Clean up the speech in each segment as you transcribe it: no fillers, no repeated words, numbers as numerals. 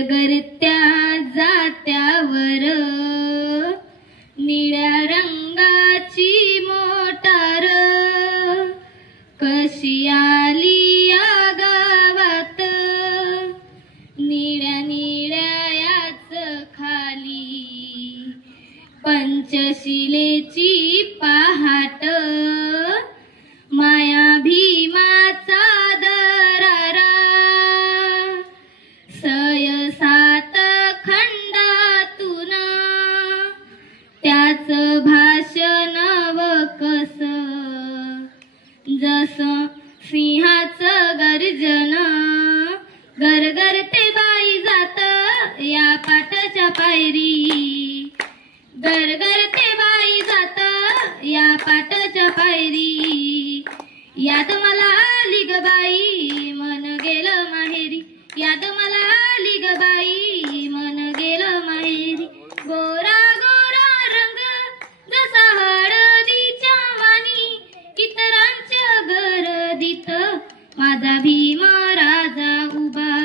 गरगरत्या जात्यावर निळ्या रंगाची मोटार कशी आली या गावात निळ्या निळ्या याच खाली पंचशिलेची पहाट माया भीमाचा दरारा सय सात खंडातून त्याच भाषण वकस जस सिंहाचं गर्जन गरगरते बाई जात या पाटाच्या पायरी गरगरते बाई जात या पाटाच्या पायरी याद मला आली ग बाई मन गेलं माहेरी याद मला आली ग बाई मन गेलं माहेरी गोरा गोरा रंग जसा हळदीच्या वाणी इतरांच्या गर्दीत माझा भीम राजा उभा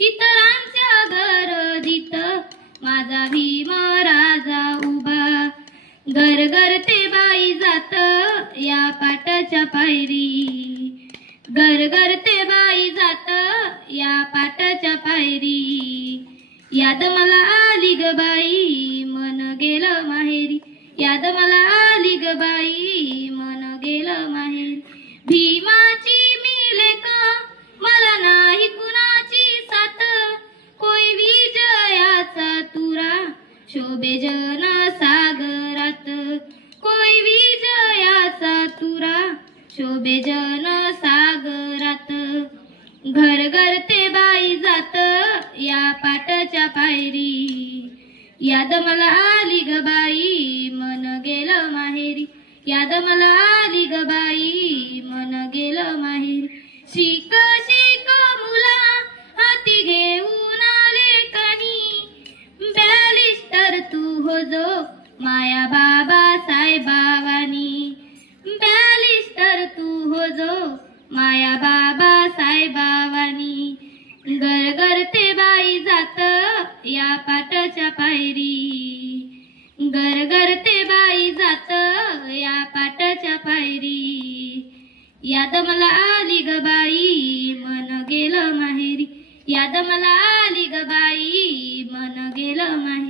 इतरांच्या गर्दीत माझा भीम राजा उभा गरगरते बाई जात या पाटाच्या पायरी गरगरते बाई जात या पाटाच्या पायरी याद मला आली ग बाई मन गेलं माहेरी याद मला आली ग बाई मन गेलं माहेरी भीमाची मी लेक मला नाही कुणाची साथ कोई विजयाचा तुरा शोभे जन सागरात कोई विजयाचा तुरा शोभे जन सागरात घरघरते बाई जात या पाटाच्या पायरी याद मला आली ग बाई मन गेलं माहेरी याद मला आली ग बाई मन गेलं माहेरी शिक शिक मुला हाती घेऊन आले कनी बॅलिस्टर तू हो जो माया बाबा साहेबावानी बॅलिस्टर तू हो जो माया बाबा साहेबावानी गरगरते बाई जात या पाटाच्या पायरी गरगरते बाई जात या पाटाच्या पायरी याद मला आली ग बाई मन गेलं माहेरी याद मला आली ग बाई मन गेलं माहेरी